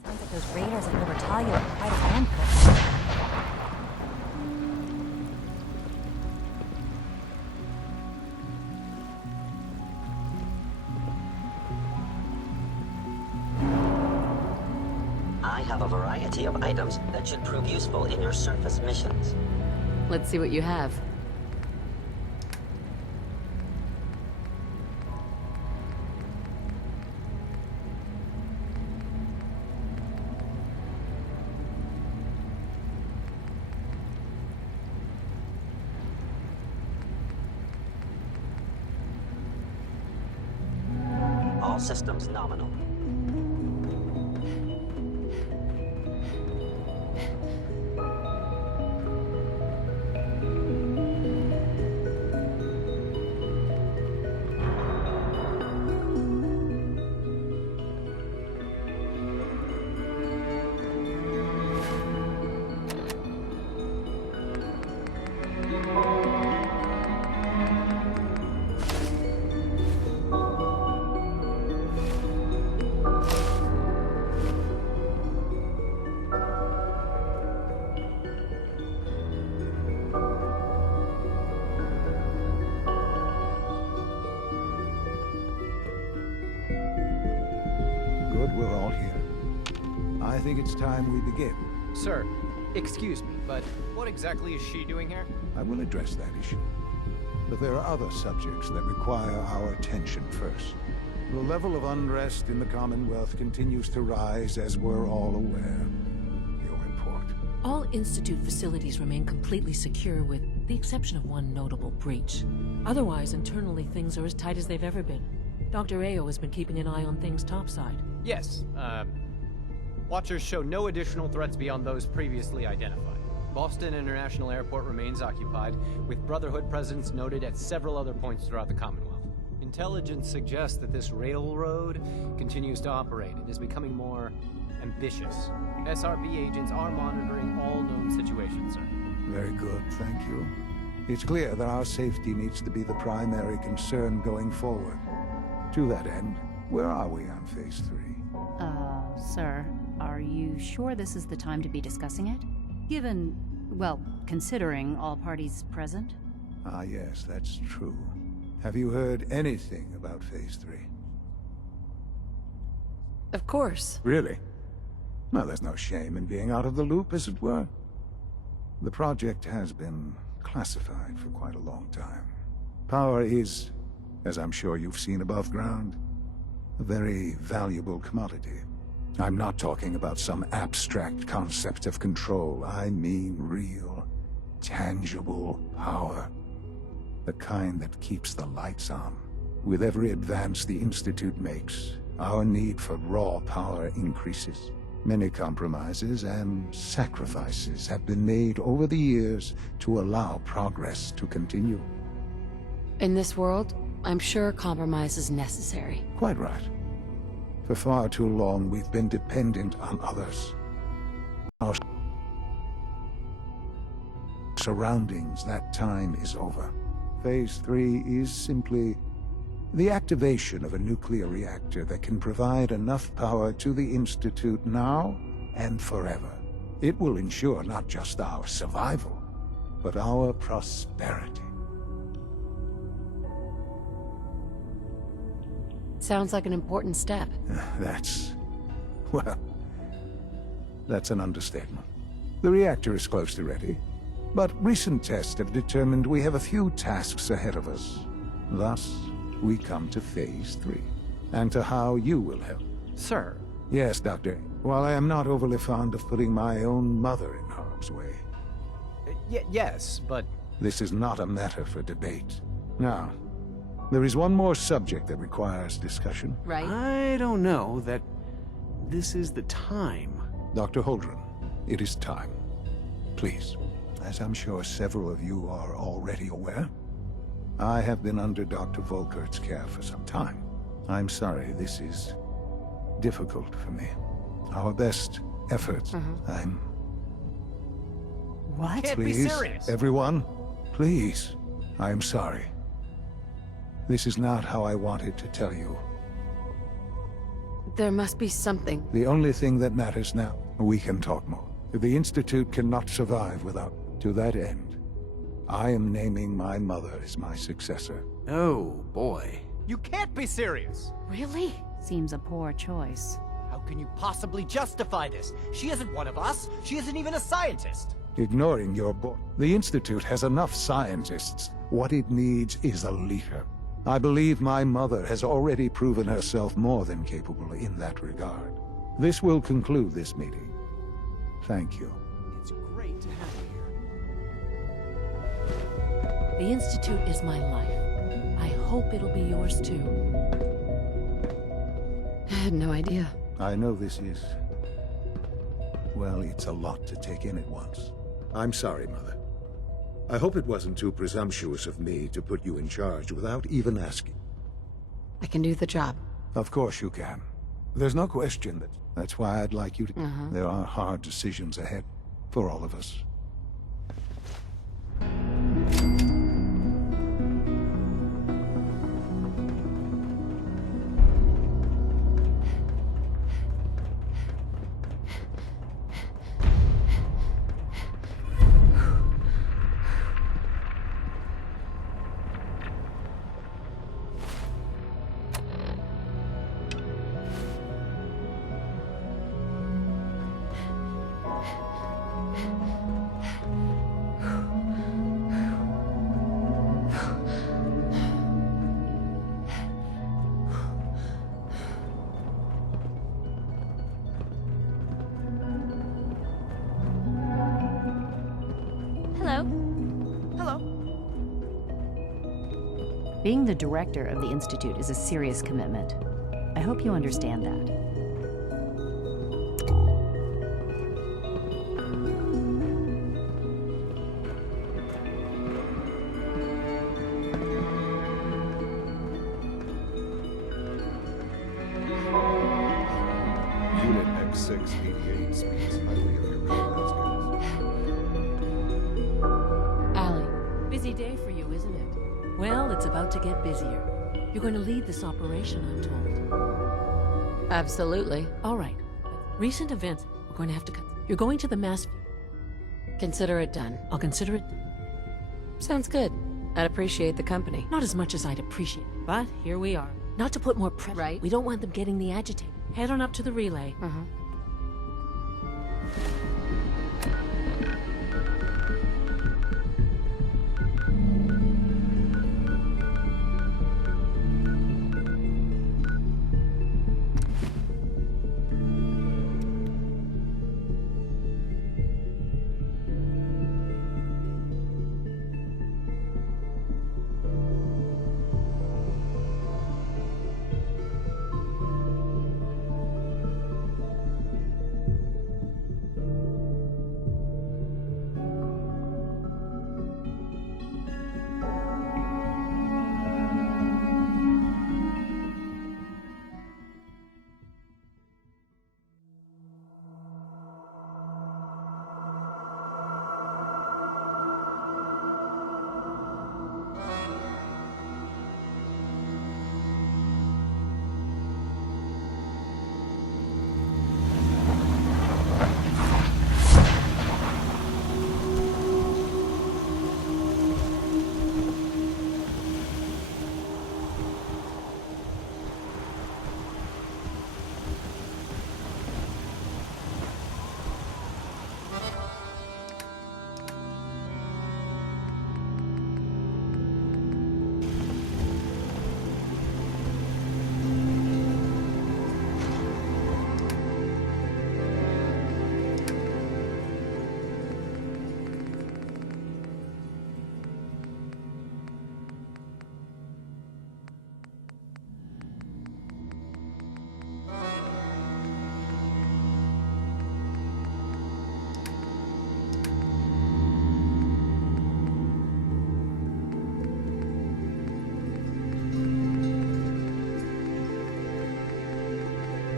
Sounds like those raiders at Libertalia are quite a handful. I have a variety of items that should prove useful in your surface missions. Let's see what you have. All systems nominal. Good, we're all here. I think it's time we begin. Sir, excuse me, but what exactly is she doing here? I will address that issue. But there are other subjects that require our attention first. The level of unrest in the Commonwealth continues to rise, as we're all aware. Your report. All Institute facilities remain completely secure with the exception of one notable breach. Otherwise, internally things are as tight as they've ever been. Dr. Ao has been keeping an eye on things topside. Yes, Watchers show no additional threats beyond those previously identified. Boston International Airport remains occupied, with Brotherhood presence noted at several other points throughout the Commonwealth. Intelligence suggests that this railroad continues to operate and is becoming more ambitious. SRB agents are monitoring all known situations, sir. Very good, thank you. It's clear that our safety needs to be the primary concern going forward. To that end, where are we on Phase 3? Sir, are you sure this is the time to be discussing it? Given, well, considering all parties present? Ah, yes, that's true. Have you heard anything about Phase 3? Of course. Really? Well, there's no shame in being out of the loop, as it were. The project has been classified for quite a long time. Power is, as I'm sure you've seen above ground, a very valuable commodity. I'm not talking about some abstract concept of control. I mean real, tangible power. The kind that keeps the lights on. With every advance the Institute makes, our need for raw power increases. Many compromises and sacrifices have been made over the years to allow progress to continue. In this world, I'm sure compromise is necessary. Quite right. For far too long, we've been dependent on others. Our surroundings, that time is over. Phase 3 is simply the activation of a nuclear reactor that can provide enough power to the Institute now and forever. It will ensure not just our survival, but our prosperity. Sounds like an important step. Well, that's an understatement. The reactor is close to ready, but recent tests have determined we have a few tasks ahead of us. Thus, we come to Phase 3, and to how you will help. Sir. Yes, Doctor. While I am not overly fond of putting my own mother in harm's way. Yes, but... This is not a matter for debate. Now, there is one more subject that requires discussion. Right? I don't know that this is the time. Dr. Holdren, it is time. Please. As I'm sure several of you are already aware, I have been under Dr. Volkert's care for some time. I'm sorry this is difficult for me. Our best efforts. I'm... What? Can't be Please, serious. everyone, please. I'm sorry. This is not how I wanted to tell you. There must be something. The only thing that matters now, we can talk more. The Institute cannot survive without... To that end, I am naming my mother as my successor. Oh, boy. You can't be serious! Really? Seems a poor choice. How can you possibly justify this? She isn't one of us. She isn't even a scientist. Ignoring your boy. The Institute has enough scientists. What it needs is a leader. I believe my mother has already proven herself more than capable in that regard. This will conclude this meeting. Thank you. It's great to have you here. The Institute is my life. I hope it'll be yours too. I had no idea. I know this is... Well, it's a lot to take in at once. I'm sorry, Mother. I hope it wasn't too presumptuous of me to put you in charge without even asking. I can do the job. Of course you can. There's no question that... That's why I'd like you to... Uh-huh. There are hard decisions ahead for all of us. Hello. Being the director of the Institute is a serious commitment. I hope you understand that. Unit X688 speaks highly of your radar skills. Allie, Busy day for you, isn't it? Well, it's about to get busier. You're going to lead this operation, I'm told. absolutely. All right. Recent events, we're going to have to cut. You're going to the mass... Consider it done. I'll consider it... Sounds good. I'd appreciate the company. Not as much as I'd appreciate, but here we are. Not to put more pressure. Right. We don't want them getting the agitated. Head on up to the relay. Uh-huh.